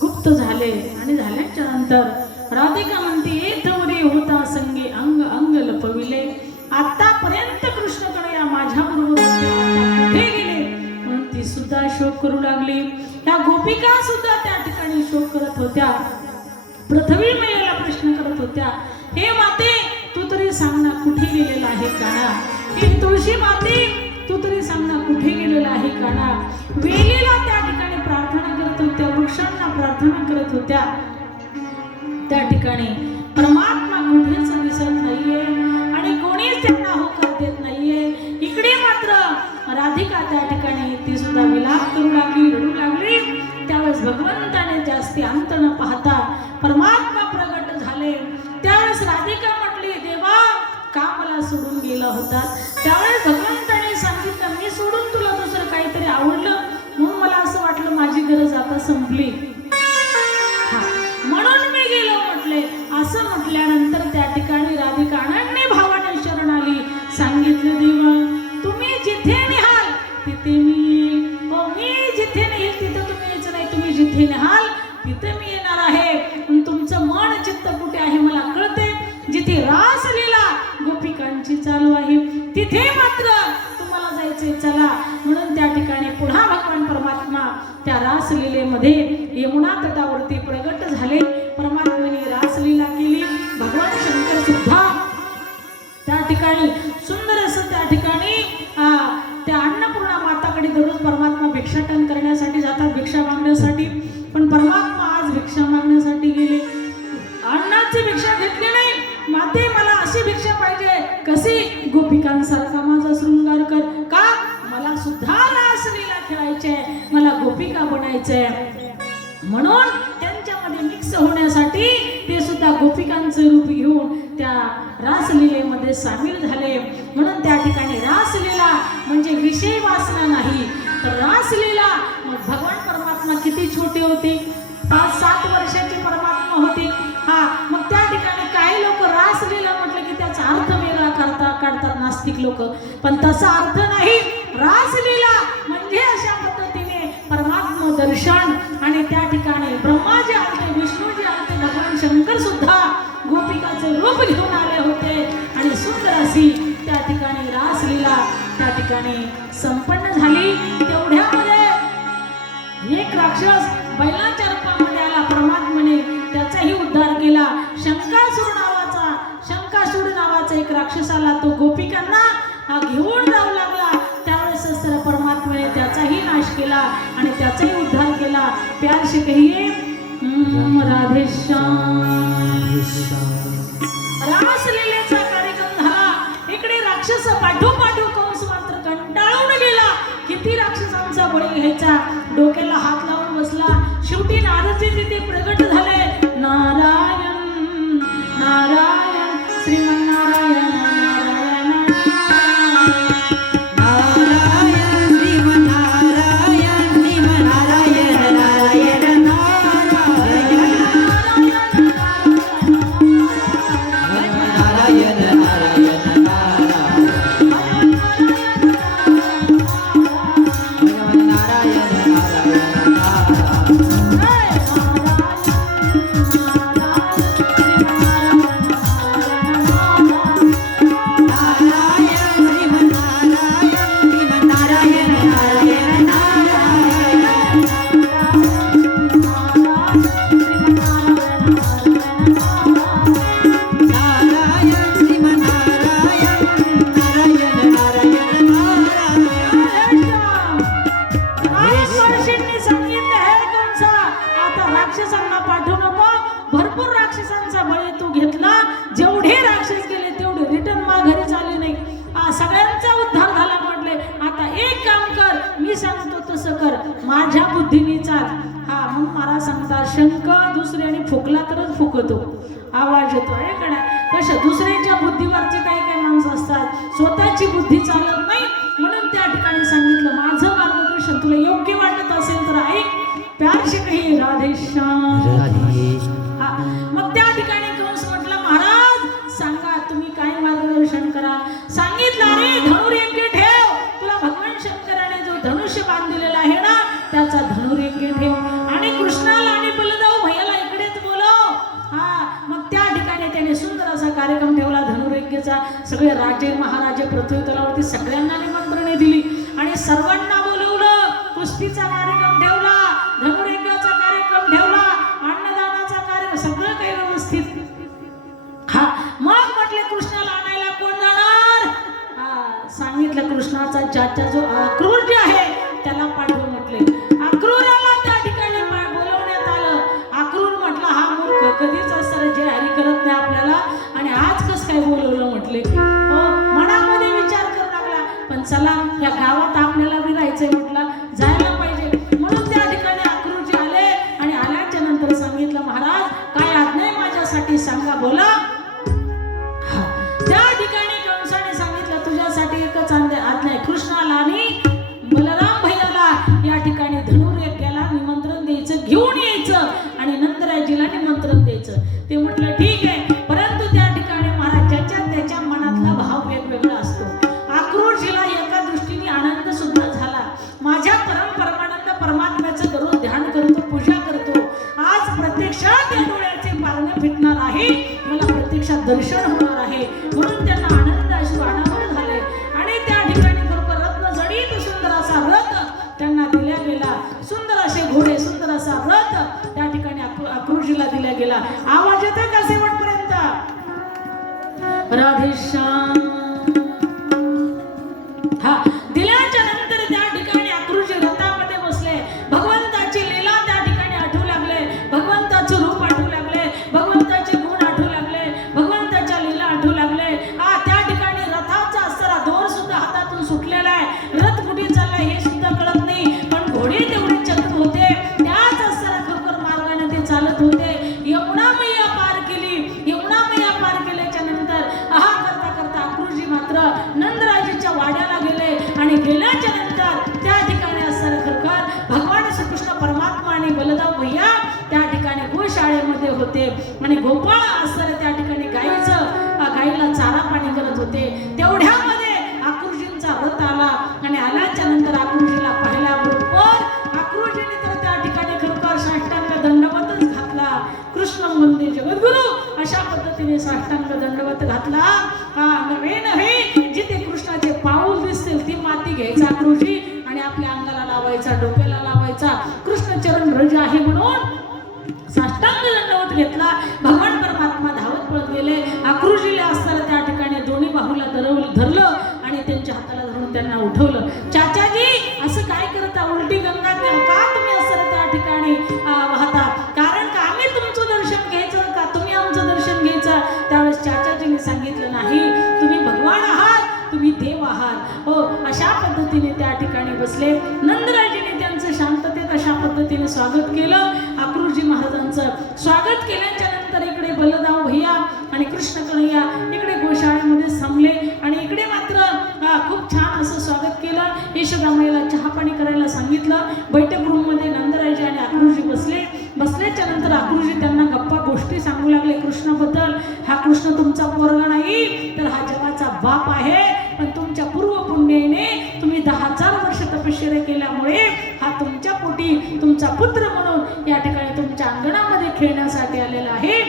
गुप्त झाले आणि झाल्याच्या नंतर राधिका म्हणते एथवरे होता संगे अंग अंग लपविले, आतापर्यंत कृष्णकडे या माझ्या बरोबर कुठे गेले म्हणून ती सुद्धा शोक करू लागली. त्या गोपिका सुद्धा त्या ठिकाणी शोक करत होत्या. पृथ्वी मैयाला प्रश्न करत होत्या, हे माते तू तरी सांग ना कुठे गेलेला आहे काना. हे तुळशी माते तू तरी सांग ना कुठे गेलेला आहे काना. वेलीला त्या ठिकाणी प्रार्थना करत होत्या, वृक्षांना प्रार्थना करत होत्या. त्या ठिकाणी परमात्मा कुठेच दिसत नाहीये आणि कोणीच त्यांना होकार देत नाहीये. इकडे मात्र राधिका त्या ठिकाणी ती सुद्धा विलाप करू लागली, रडू लागली. त्यावेळेस भगवंताने जास्ती अंत न पाहता परमात्मा प्रगट झाले. त्यावेळेस राधिका म्हटली, देवा का मला सोडून गेला होता. त्यावेळेस भगवंताने सांगितलं, मी सोडून तुला दुसरं काहीतरी आवडलं म्हणून मला असं वाटलं माझी गरज आता संपली, म्हणून मी गेलो म्हटले. असं म्हटल्यानंतर त्या ठिकाणी राधिका अनन्य भावाने शरण आली. सांगितलं, देवा तुम्ही जिथे निहाल तिथे मी येईल. हो, मी जिथे नेईल तिथे तुम्ही यायचं नाही, तुम्ही जिथे निहाल तिथे मी येणार आहे. पण तुमचं मन चित्त कुठे आहे मला कळते. जिथे रासलीला गोपिकांची चालू आहे तिथे मात्र तुम्हाला जायचे, चला. म्हणून त्या ठिकाणी पुन्हा भगवान परमात्मा त्या रासलीलेमध्ये यमुना तटावरती प्रगट झाले. परमात्म्याने रासलीला केली. भगवान शंकर सुद्धा त्या ठिकाणी सुंदर असं त्या ठिकाणी त्या अन्नपूर्णा माताकडे दररोज परमात्मा भिक्षाटन करण्यासाठी जातात, भिक्षा मागण्यासाठी. पण परमात्मा आज भिक्षा मागण्यासाठी गेले. अन्नाची भिक्षा घेतली नाही. माते मला अशी भिक्षा पाहिजे, कशी गोपिकांसारखा माझा शृंगार कर. का मला सुद्धा रासलीला खेळायचे, मला गोपिका बनायचे. म्हणून त्यांच्यामध्ये मिक्स होण्यासाठी ते सुद्धा गोपिकांचं रूप घेऊन त्या रासलीलेमध्ये सामील झाले. म्हणून त्या ठिकाणी रासलीला म्हणजे विषय वासना नाही, तर रासलीला. भगवान परमात्मा किती छोटे होते, 5-7 वर्षाचे परमात्मा होते. मग त्या ठिकाणी काही लोक रासलीला म्हटलं की त्याचा अर्थ वेगळा काढतात नास्तिक लोक, पण तसा अर्थ नाही. रासलीला म्हणजे अशा पद्धतीने दर्शन आणि त्या ठिकाणी ब्रह्माजी आले, विष्णूजी आले, भगवान शंकर सुद्धा गोपिकाचे रूप घेऊन आले होते आणि सुंदर अशी त्या ठिकाणी रासलीला त्या ठिकाणी संपन्न झाली. तेवढ्यामध्ये एक राक्षस बैलाच्या रूपामध्ये आला. परमात्म्याने त्याचाही उद्धार केला. शंकासूर नावाचा एक राक्षस आला. तो गोपिकांना घेऊन जाऊ लागला. त्यावेळेस तर परमात्म्याने त्याचाही नाश केला आणि त्याचाही उद्धार केला. प्यार से कहिए राधे श्याम. रासलीलेचा कार्यक्रम झाला. इकडे राक्षस पाठोपाठ कंस मात्र कंटाळून गेला. किती राक्षसांचा बळी घ्यायचा. डोक्याला हात लावून बसला. शेवटी नारदजी तिथे प्रगट झाले. नारायण नारायण श्रीमन्नारायण नारायण नारायण श्रीमन्नारायण श्रीमन्नारायण नारायण नारायण नारायण नारायण राक्षसांना पाठवू नको. भरपूर राक्षसांचा बळी तू घेतला. जेवढे राक्षस गेले तेवढे रिटर्न माघारी झाले नाही. सगळ्यांचा उद्धार झाला. म्हटले आता एक काम कर, मी सांगतो तसं कर, माझ्या बुद्धीने चाल. मग मला सांगतात शंख दुसऱ्याने फुकला तरच फुकतो, आवाज येतो आहे का नाही. कशा दुसऱ्याच्या बुद्धीवरचे काही काही माणसं असतात, स्वतःची बुद्धी चालत नाही. म्हणून त्या ठिकाणी सांगितलं माझं मार्गदर्शन तुला योग्य वाटत असेल तर ऐक. प्यार से कहिए राधे श्याम. मग त्या ठिकाणी कंस म्हटलं महाराज सांगा तुम्ही काय मार्गदर्शन करा. सांगितलं अरे धनुर्यज्ञ ठेव. तुला भगवान शंकराने जो धनुष्य बांधलेला आहे ना त्याचा धनुर्यज्ञ ठेव. आणि कृष्णाला आणि बलदेव भैयाला इकडेच बोलव. मग त्या ठिकाणी त्याने सुंदर असा कार्यक्रम ठेवला धनुर्यज्ञाचा. सगळे राजे महाराजे पृथ्वी तलावरती सगळ्यांना निमंत्रणे दिली आणि सर्वांना बोलवलं. कुस्तीचा कार्यक्रम ठेवला, धनुर्यज्ञाचा कार्यक्रम ठेवला, अन्नदानाचा कार्यक्रम, सगळं काही व्यवस्थित. मग म्हटले कृष्णाला आणायला कोण जाणार. सांगितलं कृष्णाचा चाचा जो अक्रूर जे आहे त्याला पाठवून म्हटले. अक्रूराला त्या ठिकाणी बोलवण्यात आलं. अक्रूर म्हटलं हा मूर्ख कधीच असं जय हरी करत नाही आपल्याला आणि आज कस काय बोलवलं म्हटले. मनामध्ये विचार करू लागला पण चला या गावात आपल्याला बी राहायचंय म्हटलं, जायला पाहिजे. म्हणून त्या ठिकाणी अक्रूरजी आले आणि आल्याच्या नंतर सांगितलं महाराज काय आज्ञा आहे माझ्यासाठी सांगा बोला. त्या ठिकाणी कंसाने सांगितलं तुझ्यासाठी एकच आज्ञा आहे. कृष्णाला आणि बलराम भैयाला या ठिकाणी धनुर्यज्ञाला निमंत्रण द्यायचं, घेऊन यायचं आणि नंदराजीला निमंत्रण द्यायचं. ते म्हटलं ठीक आहे, परंतु त्या ठिकाणी महाराज ज्याच्या त्याच्या मनातला भाव वेगवेगळा असतो. अक्रूरजीला एका दृष्टीने आनंद सुद्धा झाला. माझ्या परमानंद परमात्म्याचं दररोज ध्यान करतो, पूजा करतो. आज प्रत्यक्षात या डोळ्याचे पारणे फिटणार आहे, मला प्रत्यक्षात दर्शन होणार आहे. म्हणून त्यांना आनंद अश्रू अनावर झाले आणि त्या ठिकाणी बरोबर रत्न जडित सुंदर असा रथ त्यांना दिला गेला. सुंदर असे घोडे, सुंदर असा रथ त्या ठिकाणी अक्रूरजीला दिला गेला. आवाज येतोय का शेवटपर्यंत. राधे श्याम. दिल्याच्या नंतर त्या ठिकाणी अक्रूरजी रथामध्ये बसले. भगवंताची लीला त्या ठिकाणी आठवू लागले, भगवंताचं रूप आठवू लागले, भगवंताचे गुण आठवू लागले, भगवंताच्या लीला आठवू लागले. त्या ठिकाणी रथाचा असणारा दोर सुद्धा हातातून सुटलेला आहे. रथ कुठे चाललाय हे सुद्धा कळत नाही, पण घोडे तेवढे चतुर होते. त्याच असणारा खरोखर मार्गाने ते चालत होते. यमुना मैया पार केली. यमुना मैया पार केल्याच्या नंतर करता करता अक्रूरजी मात्र नंदराजीच्या वाड्याला गेले आणि गेल्याच्या नंतर त्या ठिकाणी असणारे खरोखर भगवान श्रीकृष्ण परमात्मा आणि बलदेव भैया त्या ठिकाणी गोशाळेमध्ये होते आणि गोपाळ असणारे त्या ठिकाणी गाईला चारा पाणी करत होते. तेवढ्यामध्ये अक्रूरजींचा रथ आला आणि आल्याच्या नंतर अक्रूरजीला पाहिल्याबरोबर अक्रूरजीने तर त्या वंदे जगद्गुरु अशा पद्धतीने साष्टांग दंडवत घातला. हा नव्हे नव्हे जिथे कृष्णाचे पाऊल दिसतील ती माती घ्यायचा आकृषी आणि आपल्या अंगाला लावायचा, डोक्याला लावायचा. कृष्ण चरण रज आहे म्हणून साष्टांग दंडवत घेतला. भगवान परमात्मा धावत पळत गेले. आकृषीला असताना त्या ठिकाणी दोन्ही बाहूला धरलं आणि त्यांच्या हाताला धरून त्यांना उठवलं. चाचाजी असं काय करता, उलटी गंगा का तुम्ही असं त्या ठिकाणी वाहता? कारण का आम्ही तुमचं दर्शन घ्यायचं का तुम्ही आमचं दर्शन घ्यायचं? त्यावेळेस चाचाजीने सांगितलं नाही, तुम्ही भगवान आहात, तुम्ही देव आहात. हो, अशा पद्धतीने त्या ठिकाणी बसले. नंदराजीने त्यांचं शांततेत अशा पद्धतीने स्वागत केलं. अक्रूरजी महाराजांचं स्वागत केल्याच्या नंतर इकडे बलदाव भैया आणि कृष्ण कन्हैया इकडे गोशाळेमध्ये थांबले आणि इकडे मात्र खूप छान असं स्वागत केलं. यशोदामाईला चहा पाणी करायला सांगितलं. बैठक रूममध्ये नंदराजी आणि अक्रूरजी बसल्याच्या नंतर अक्रूरजी त्यांना गप्पा गोष्टी सांगू लागले कृष्णाबद्दल. हा कृष्ण तुमचा पोरगा नाही तर हा जगाचा बाप आहे, पण तुमच्या पूर्व पुण्याने तुम्ही 10,000 वर्ष तपश्चर्या केल्यामुळे हा तुमच्या पोटी तुमचा पुत्र म्हणून या ठिकाणी तुमच्या अंगणामध्ये खेळण्यासाठी आलेला आहे.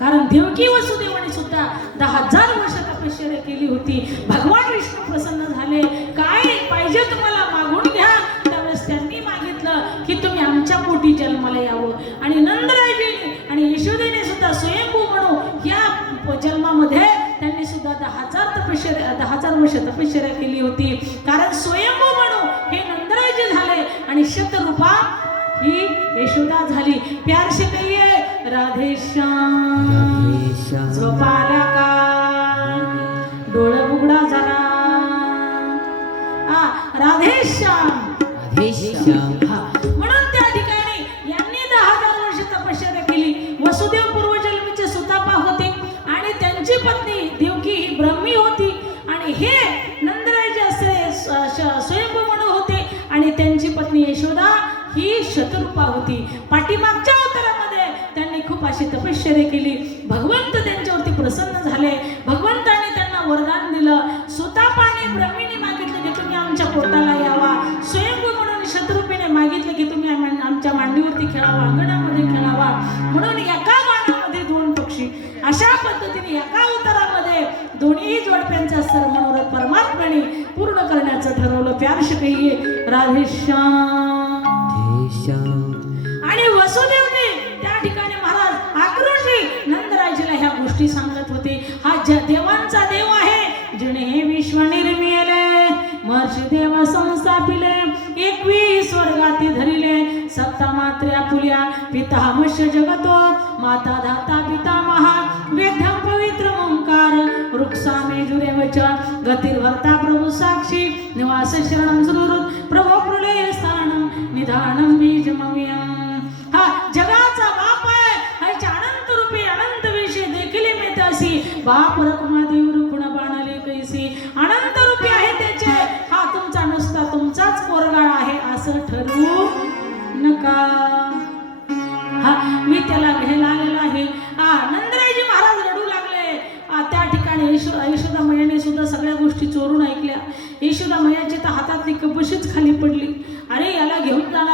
कारण देवकी वसुदेवाने सुद्धा 10,000 वर्ष तपश्चर्या केली होती. भगवान विष्णू प्रसन्न झाले. काय पाहिजे तुम्हाला मागून घ्या. त्यावेळेस त्यांनी मागितलं की तुम्ही आमच्या पोटी जन्माला यावं. आणि नंदरायजीने आणि यशोदेने सुद्धा स्वयंभू म्हणून या जन्मामध्ये त्यांनी सुद्धा 10,000 वर्ष तपश्चर्या केली होती. कारण स्वयंभू म्हणून हे नंदरायजी झाले आणि शतरूपा ही यशोदा झाली. प्यार से कहिए राधे श्याम. झोपाला का डोळं उघडा जरा. राधे श्याम. म्हणून त्या ठिकाणी यांनी 10,000 वर्ष तपश्चर्या केली. वसुदेव पूर्वजन्मीचे सुतापा होते आणि त्यांची पत्नी देवकी ही ब्रह्मी होती आणि हे नंदरायजी असे स्वयंभू म्हणून होते आणि त्यांची पत्नी यशोदा ही शतरूपा होती. पाठीमागच्या अवतारामध्ये त्यांनी खूप अशी तपश्चर्या केली. भगवंत त्यांच्यावरती प्रसन्न झाले. भगवंताने त्यांना वरदान दिलं. सुतापाने ब्रह्मीने मागितलं की तुम्ही आमच्या पोटाला यावा. स्वयंभू म्हणून शतरूपीने मागितलं की तुम्ही आमच्या मांडीवरती खेळावा, अंगणामध्ये खेळावा. म्हणून एका गाण्यामध्ये 2 पक्षी. अशा पद्धतीने एका अवतारामध्ये दोन्ही जोडप्यांचा सर्व मनोरथ परमात्म्याने पूर्ण करण्याचं ठरवलं. प्यार से कहिए राधे श्याम. आणि वसुदेवने त्या ठिकाणी महाराज आक्रोशी नंदरायजीला ह्या गोष्टी सांगत होते. हा देवांचा देव आहे जिने हे विश्व निर्मिले, महर्षी देव संस्थापिले, 21 स्वर्गाती धरिले, सत्ता मात्र्या पुल्या, पिता मत्स्य जगतो, माता धाता पिता महा, वेद्यम पवित्र ओंकार, वृक्षामे जुरेवच, गतिर्भर्ता प्रभु साक्षी, निवास शरणं सुहृद, प्रभो प्रलय स्थानं, निधानं बीजमव्ययम्. हा जगाचा बाप आहे. ह्याच्या अनंत रूपी अनंत विषय देखील मिळतासी. बाप रखमा देव रूपण बाणले कैसी. अनंत रूपी आहे त्याचे. हा तुमचा नुसता तुमचाच पोरगा आहे असं ठरवू नका. हा मी त्याला घ्यायला आलेला आहे. नंदरायजी महाराज रडू लागले. त्या ठिकाणी यशोदा मैयाने सुद्धा सगळ्या गोष्टी चोरून ऐकल्या. यशोदा मैयाची तर हातातली कपशीच खाली पडली. अरे याला घेऊन जाणार